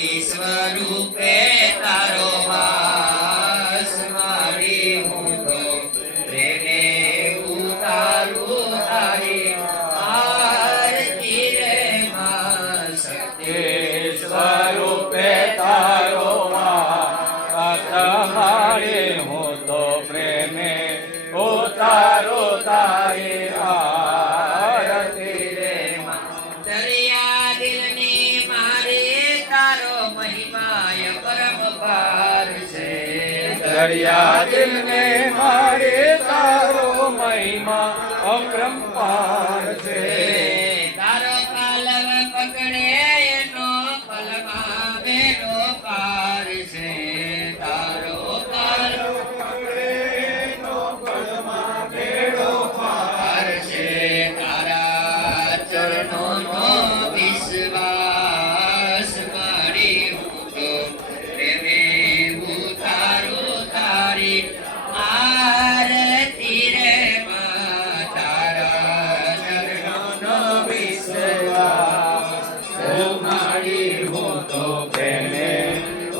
સ્વરૂપે તારો વાસ મારી હું તો પ્રેમે ઉતારું તારી આરતી રે માં શક્તિ સ્વરૂપે તારો વાસ મારી હું તો પ્રેમે ઉતારો તારી આરતી રે માં દરિયા દિલની મારી તારો મહિમાય પરમ પાર છે દરિયા દિલને મારે તારો મહિમા અપરંપાર છે તારો પાલવ પકડે એનો પલમાં બેડો પાર છે તારો પાલવ પકડે એનો પલમાં બેડો પાર છે તારા ચરણોનો વિશ્વાસ મારી હું તો પ્રેમે ઉતારું તારી આરતી રે માં તારા ચરણોનો વિશ્વાસ મારી હું તો પ્રેમે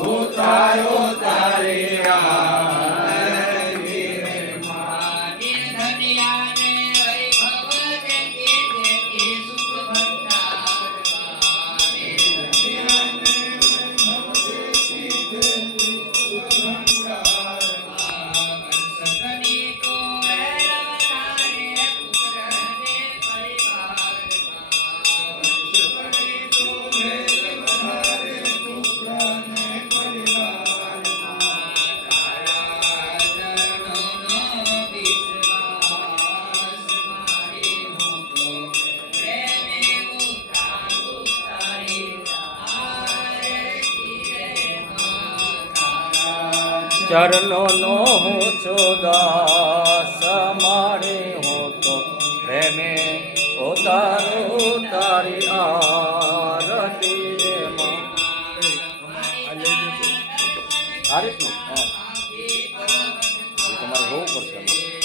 ઉતારો તારી આરતી રે માં નિર્ધનિયાને વૈભવ દેતી દેતી સુખ ભંડારમાં નિર્ધનિયાને વૈભવ દેતી દેતી સુખ ભંડારમાં વંશધની તો વેરવનારે પુત્રને પરિવારમાં વંશધની તો વેરવનારે પુત્રને પરિવારમાં તારા ચરણોનો વિશ્વાસ મારી હું તો પ્રેમે ઉતારું તારી આરતી રે માં તારા ચરણો નો હું છું દાસ મારી હું તો પ્રેમે ઉતારું તારી આરતી રે માં આ રીતનું હા એ તમારે હોવું પડશે